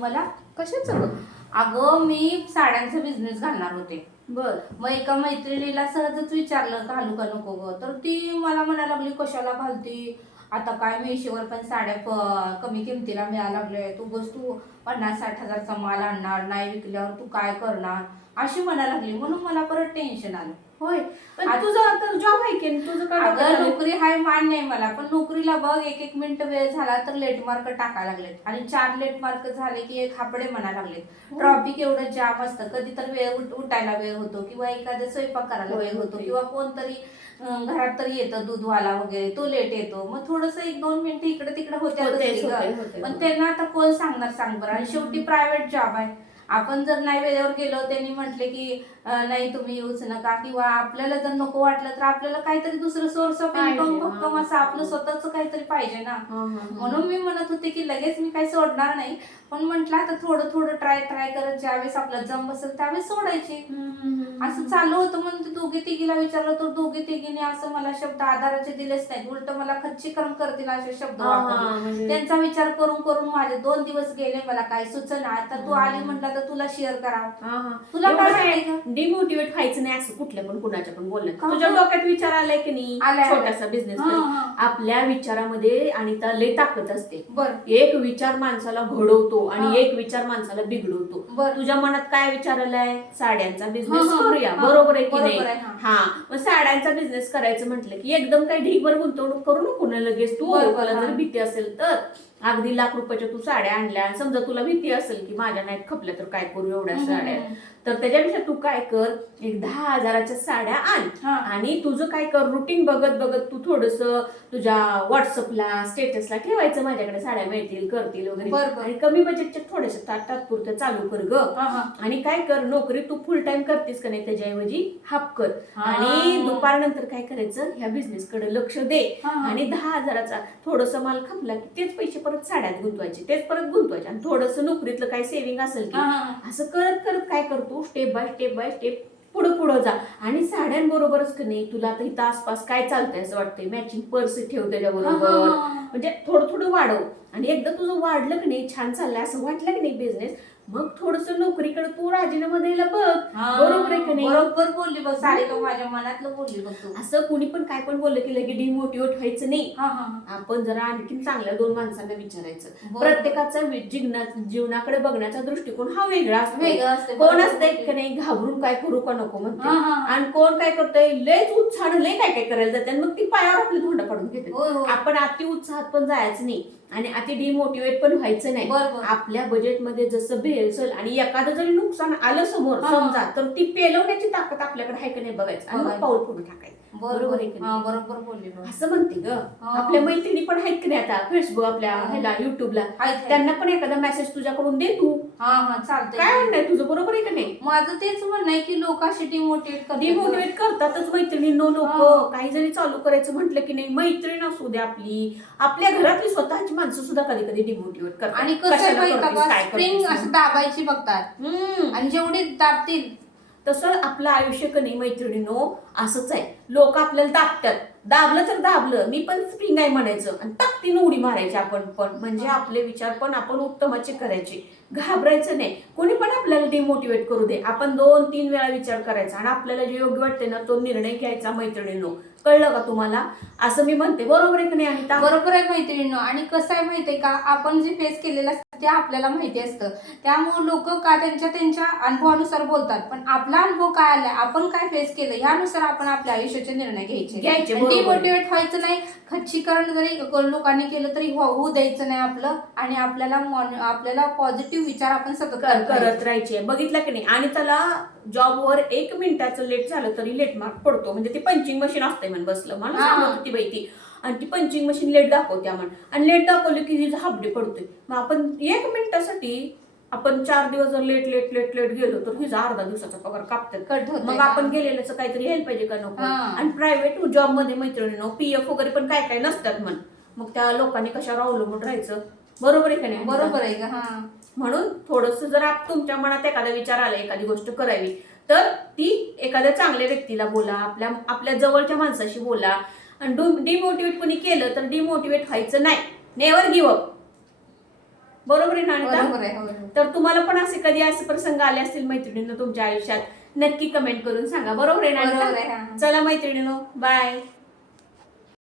मला. कशाचं? अगं मी साड्यांचा बिझनेस घालणार होते. बर. मग एका मैत्रिणीला सहजच विचारलं घालू का नको ग, तर ती मला म्हणायला लागली कशाला घालती, आता काय मेशोवर पण साड्या कमी किमतीला मिळायला लागले, तू 50-60 हजारचा माल आणणार नाही, विकल्यावर तू काय करणार, अशी म्हणायला लागली. म्हणून मला परत टेन्शन आलं. होय, पण तुझं आता जॉब आहे की तुझं काय? अगं नोकरी हाय मान्य आहे मला, पण नोकरीला बघ 1-1 मिनिट वेळ झाला तर लेट मार्क टाकायला लागलेत, आणि 4 लेट मार्क झाले की एक हापडे म्हणायला लागलेत. ट्रॉफिक एवढं जाम असतं, कधी तर वेळ उठायला वेळ होतो, किंवा एखाद्या स्वयंपाक करायला वेळ होतो, किंवा कोणतरी घरात तरी येतं दूधवाला वगैरे, तो लेट येतो. मग थोडस 1-2 मिनिटं इकडे तिकडे होते. पण त्यांना आता कोण सांगणार सांग बरं. आणि शेवटी प्रायव्हेट जॉब आहे, आपण जर नाही वेळेवर गेलो, त्यांनी म्हटले की नाही तुम्ही येऊच नका, किंवा आपल्याला जर नको वाटलं तर आपल्याला काहीतरी दुसरं सोर्स ऑफ इन्कम असं आपलं स्वतःच काहीतरी पाहिजे ना. म्हणून मी म्हणत होते की लगेच मी काही सोडणार नाही, पण म्हटलं आता थोडं थोडं ट्राय करत ज्यावेळेस आपला जम बसेल त्यावेळेस सोडायची. असं चालू होतं. म्हणून ते दोघे तिघीला विचारलं तर दोघे तिघीने असं मला शब्द आधाराचे दिलेच नाहीत, उलट मला खच्चीकरण करतील असे शब्द वापरले. त्यांचा विचार करून करून माझे 2 दिवस गेले, मला काही सुचना. आता तू आली म्हटलं तर तुला शेअर करावं. तुला काय डिमोटिवेट व्हायचं नाही असं कुठल्या पण कुणाच्या पण बोलण्यात. तुझ्या डोक्यात विचार आलाय की नाही छोटासा बिझनेस, आपल्या विचारामध्ये आणि त्या लय ताकद असते. एक विचार माणसाला घडवतो आणि एक विचार माणसाला बिघडवतो. तुझ्या मनात काय विचार आलाय? साड्यांचा बिझनेस करूया, बरोबर आहे की नाही? हा, मग साड्यांचा बिझनेस करायचं म्हटलं की एकदम काही ढीगभर गुंतवणूक करू नको ना लगेच. तू जर भीती असेल तर अगदी लाख रुपयाच्या तू साड्या आणल्या, समजा तुला भीती असेल की माझ्या नाहीत खपल्या तर काय करू एवढ्या साड्या, तर त्याच्यापेक्षा तू काय कर, एक 10 हजाराच्या साड्या आण, आणि तुझं काय कर, रुटीन बघत बघत तू थोडस तुझ्या व्हॉट्सअपला स्टेटसला ठेवायचं, माझ्याकडे साड्या मिळतील करतील वगैरे, आणि कमी बजेटच्या थोड्याशा तात्पुरतं चालू कर ग. आणि काय कर, नोकरी तू फुल टाइम करतेस का नाही त्याच्याऐवजी हाफ कर, आणि दुपारनंतर काय करायचं, ह्या बिझनेस कडे लक्ष दे, आणि 10 हजाराचा थोडस माल खपला की तेच पैसे परत साड्यात गुंतवायचे, तेच परत गुंतवायचे, आणि थोडस नोकरीतलं काय सेव्हिंग असेल की असं करत करत काय करतो, स्टेप बाय स्टेप पुढं पुढं जा. आणि साड्यांबरोबरच की नाही तुला आता इथं आसपास काय चालतंय असं वाटतंय, मॅचिंग पर्स ठेव त्याच्याबरोबर, म्हणजे थोडं थोडं वाढव. आणि एकदा तुझं वाढलं की नाही, छान चाललंय असं वाटलं की नाही बिझनेस, मग थोडस नोकरीकडे तू राजीनामा द्यायला बघ. बरोबर आहे की नाही? बरोबर बोलली बघ सारिका, माझ्या मनातलं बोलली बघ तू. असं कुणी पण काय पण बोललं की लगेच डिमोटिवेट व्हायचं नाही. आपण जरा आणखी चांगल्या 2 माणसांना विचारायचं. प्रत्येकाचा जीवनाकडे बघण्याचा दृष्टिकोन हा वेगळा असतो. कोण असतंय की नाही घाबरून काय करू का नको म्हणते, आणि कोण काय करतोय लयच उत्साह लय काय काय करायला जाते, मग ती पायावर आपली धोंड पडून घेते. आपण अति उत्साहात पण जायचं नाही आणि अति डिमोटिवेट पण व्हायचं नाही. आपल्या बजेटमध्ये जसं भेटेल, आणि एखादं जरी नुकसान आलं समोर समजा, तर ती पेलवण्याची ताकद आपल्याकडे आहे की नाही बघायचं, आणि पाऊल पुढे टाकायचं. बरोबर आहे की नाही? बरोबर बोलली असं म्हणते ग. आपल्या मैत्रिणी पण आहेत की नाही आता फेसबुक, आपल्या ह्याला युट्यूबला, त्यांना पण एखादा मेसेज तुझ्याकडून दे तू. चालतंय. काय म्हणणं तुझं? बरोबर आहे की नाही? माझं तेच म्हणणं आहे की लोक अशी डिमोटिवेट करतातच मैत्रिणींनो. लोक काही जरी चालू करायचं म्हटलं की नाही, मैत्रीण असू दे आपली, आपल्या घरातली स्वतःची माणसं सुद्धा कधी कधी डिमोटिवेट करतात. आणि स्प्रिंग असं दाबायची बघतात, आणि जेवढे दाबतील तसं आपलं आयुष्य का नाही मैत्रिणींनो असंच आहे. लोक आपल्याला दाबतात, दाबलं तर दाबलं, मी पण स्प्रिंग आहे म्हणायचं, आणि टाकतीन उडी मारायची आपण पण. म्हणजे आपले विचार पण आपण उत्तमाचे करायचे, घाबरायचं नाही. कोणी पण आपल्याला डिमोटिवेट करू दे, आपण 2-3 वेळा विचार करायचा, आणि आपल्याला जे योग्य वाटते ना तो निर्णय घ्यायचा. मैत्रिणींनो, कळलं का तुम्हाला? असं मी म्हणते. बरोबर आहे की नाही अनिता? बरोबर आहे मैत्रिणींनो. आणि कसं आहे माहितीये का, आपण जे फेस केलेलं असतं ते आपल्याला माहिती असतं, त्यामुळे लोक का त्यांच्या अनुभवानुसार बोलतात, पण आपला अनुभव काय आलाय, आपण काय फेस केलं, ह्यानुसार आपण आपल्या आयुष्याचे निर्णय घ्यायचे. डिमोटिवेट व्हायचं नाही. खच्चीकरण जरी लोकांनी केलं तरी होऊ द्यायचं नाही आपलं, आणि आपल्याला पॉझिटिव्ह विचार आपण सतत करत राहायचे. बघितलं की नाही? आणि त्याला जॉबवर 1 मिनिटाचं लेट झालं तरी लेट मार्क पडतो. म्हणजे ती पंचिंग मशीन असते म्हण, बसलं मला सांगत होती बाई ती, आणि ती पंचिंग मशीन लेट दाखवते म्हण, आणि लेट दाखवली की हिचा हाफडे पडतोय. मग आपण 1 मिनिटासाठी आपण 4 दिवस जर लेट लेट लेट लेट गेलो तर हिचा अर्धा दिवसाचा पगार कापतात. मग आपण गेलेल्याचं काहीतरी हेल्प पाहिजे का नको? आणि प्रायव्हेट जॉब मध्ये मैत्रिणींनो PF वगैरे पण काय काय नसतात म्हण, मग त्या लोकांनी कशावर अवलंबून राहायचं? बरोबर आहे का नाही? बरोबर आहे का? म्हणून थोडस जर तुमच्या मनात एखादा विचार आला एखादी गोष्ट करावी, तर ती एखाद्या चांगल्या व्यक्तीला बोला, आपल्या जवळच्या माणसाशी बोला. आणि डिमोटिवेट कोणी केलं तर डिमोटिवेट व्हायचं नाही. Never give up. बरोबर आहे ना अनिता? बरोबर आहे, होय. तर तुम्हाला पण असे कधी असे प्रसंग आले असतील मैत्रिणींनो तुमच्या आयुष्यात, नक्की कमेंट करून सांगा. बरोबर आहे ना बरोबर अनिता? आहे, हा. चला मैत्रिणींनो, बाय.